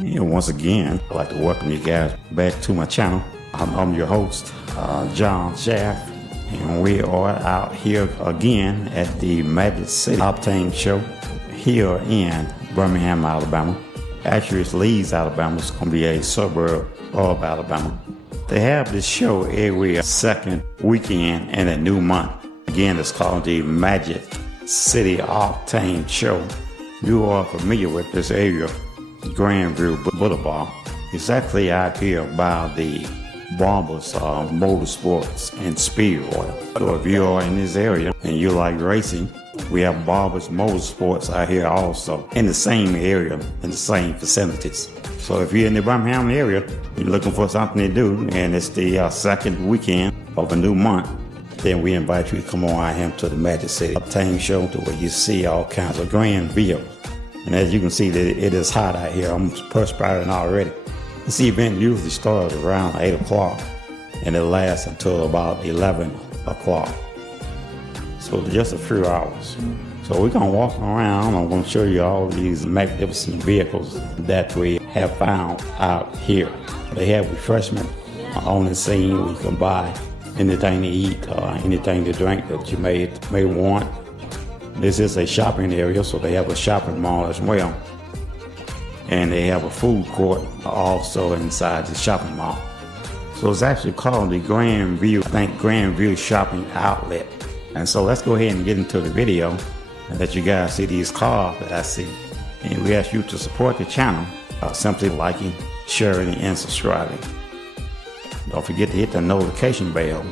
And once again, I'd like to welcome you guys back to my channel. I'm your host, John Shaft, and we are out here again at the Magic City Octane show here in Birmingham, Alabama. Actually, it's Leeds, Alabama. It's going to be a suburb of Alabama. They have this show every second weekend in a new month. Again, it's called the Magic City Octane show. You are familiar with this area, Grandview Boulevard. It's actually out here by the Bombers Motorsports and Speedway. So if you are in this area and you like racing, we have Bombers Motorsports out here also in the same area, in the same facilities. So if you're in the Birmingham area, you're looking for something to do, and it's the second weekend of a new month, then we invite you to come on out here to the Magic City Octane show, to where you see all kinds of grand vehicles. And as you can see, that it is hot out here. I'm perspiring already. This event usually starts around 8 o'clock and it lasts until about 11 o'clock. So just a few hours. So we're gonna walk around. I'm gonna show you all these magnificent vehicles that we have found out here. They have refreshment on the scene. We can buy anything to eat or anything to drink that you may want. This is a shopping area, so they have a shopping mall as well. And they have a food court also inside the shopping mall. So it's actually called the Grandview Shopping Outlet. And so let's go ahead and get into the video and let you guys see these cars that I see. And we ask you to support the channel simply liking, sharing, and subscribing. Don't forget to hit the notification bell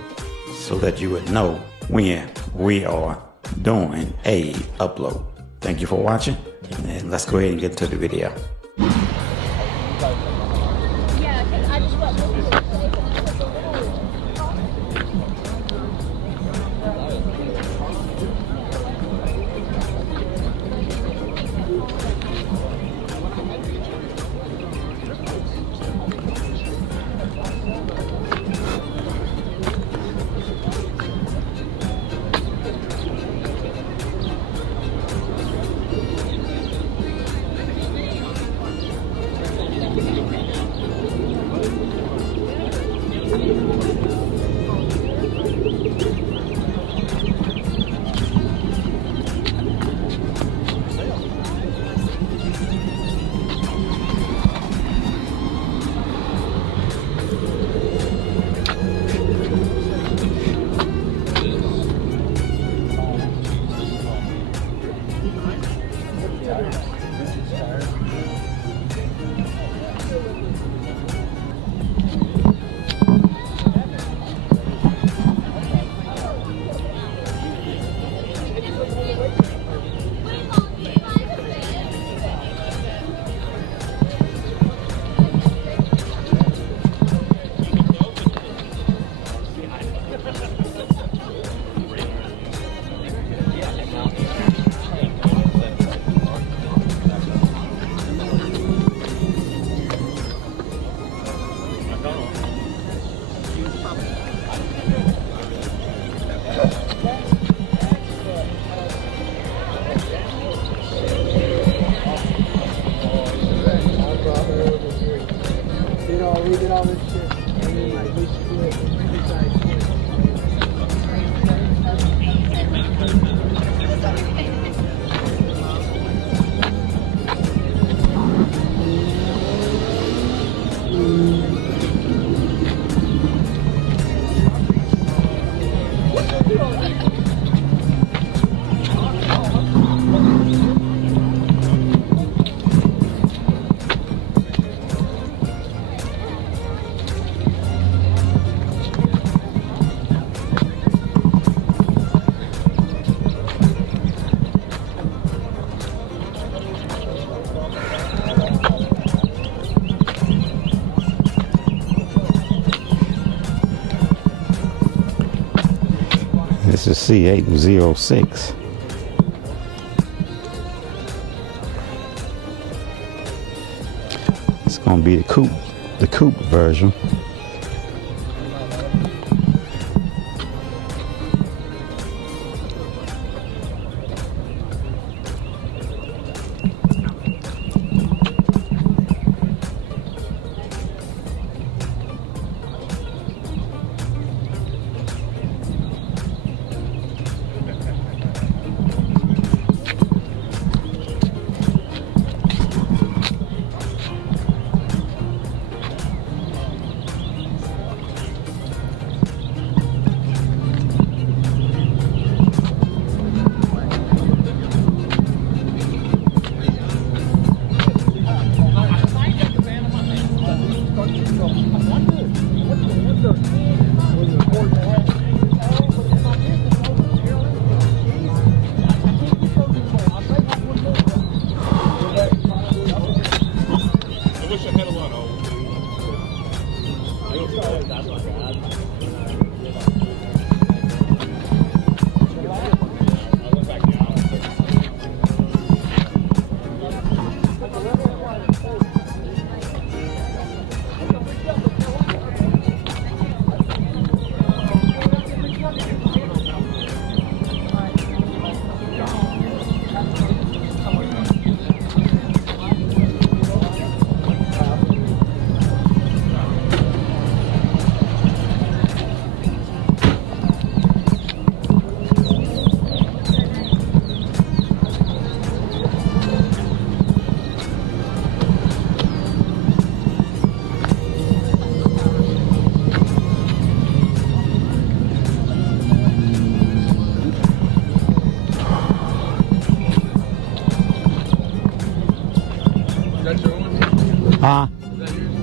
so that you would know when we are doing a upload. Thank you for watching, and let's go ahead and get into the video. We did all this shit, and then like we split. This is C806. It's gonna be the coupe version.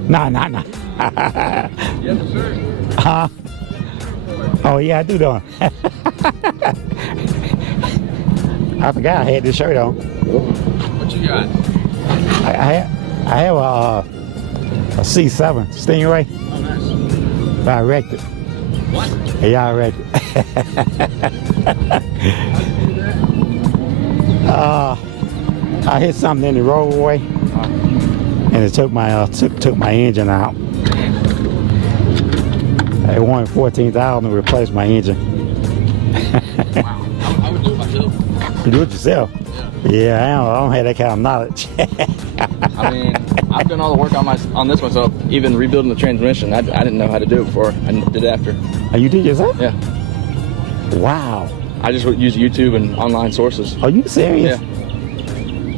Nah. Yes, sir. Oh yeah, I do though. I forgot I had this shirt on. What you got? I have a C7 Stingray. Oh, nice. I wrecked it. What? Yeah, I wrecked it. I hit something in the roadway, and it took my took my engine out. They wanted $14,000 to replace my engine. Wow. I would do it myself. You do it yourself? Yeah. Yeah, I don't have that kind of knowledge. I mean, I've done all the work on this myself, even rebuilding the transmission. I didn't know how to do it before. I did it after. Oh, you did it yourself? Yeah. Wow. I just would use YouTube and online sources. Are you serious? Yeah.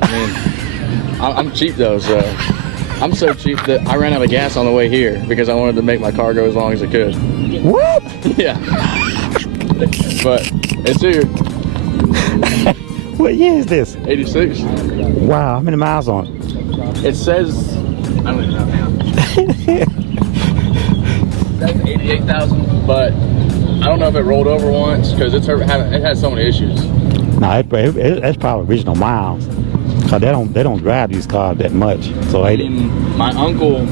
I mean, I'm cheap though, so I'm so cheap that I ran out of gas on the way here because I wanted to make my car go as long as it could. What? Yeah. But it's here. What year is this? 86. Wow, how many miles on it? It says, I don't even know now. It says 88,000, but I don't know if it rolled over once because it has so many issues. No, it's probably original miles. Cause they don't drive these cars that much. So I mean, my uncle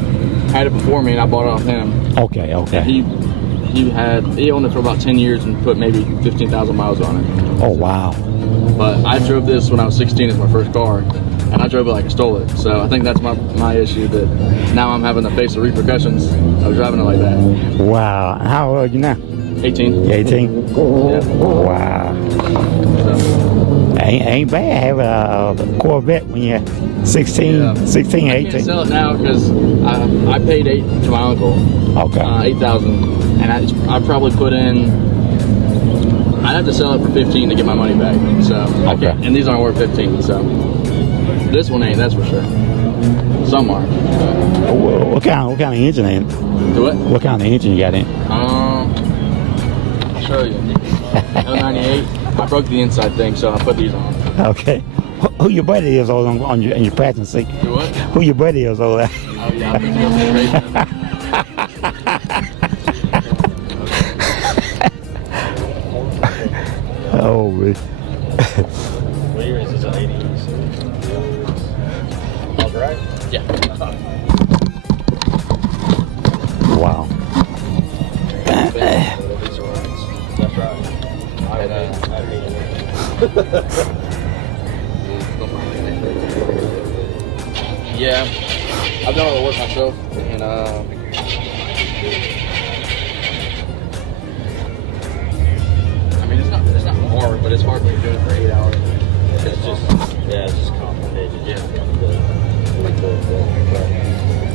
had it before me and I bought it off him. Okay. He owned it for about 10 years and put maybe 15,000 miles on it. Oh wow. But I drove this when I was 16 as my first car, and I drove it like I stole it. So I think that's my issue, that now I'm having to face the repercussions of driving it like that. Wow. How old are you now? 18. 18? Yeah. Wow. So, Ain't bad having a Corvette when you're 16, yeah. 16, I 18. can't sell it now because I paid $8,000 to my uncle. Okay. $8,000, and I probably put in. I'd have to sell it for $15,000 to get my money back. So I can't, and these aren't worth $15,000. So this one ain't, that's for sure. Some are. What kind of engine in? Do it? What kind of engine you got in? I'll show you. L98. I broke the inside thing, so I put these on. Okay. Who your buddy is on your passenger seat? Do what? Who your buddy is over there? Oh yeah, I picked it up from the Oh man. What year is this? 86? All right? Yeah. Wow. That's right. I hate it. Yeah, I've done all the work myself, and I mean it's not hard, but it's hard when you're doing it for 8 hours. It's just complicated. Yeah.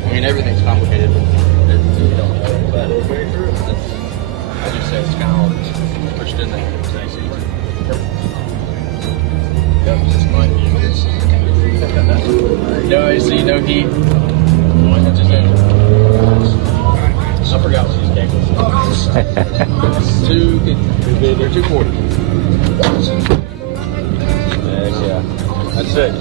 I mean everything's complicated, but you don't know about it. I just say it's kind of pushed in there. Yep, just mine. No AC, no heat. Just engine. I forgot what these cables are. 240. Yeah. That's it.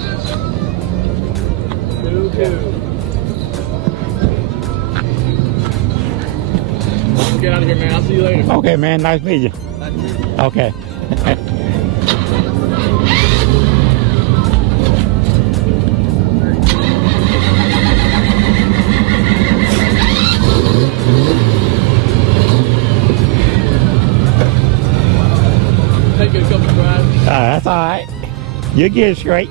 2. I'll get out of here, man. I'll see you later. Okay, man. Nice meeting you. Nice to meet you. Okay. Take a couple drives. That's all right. You'll get it straight.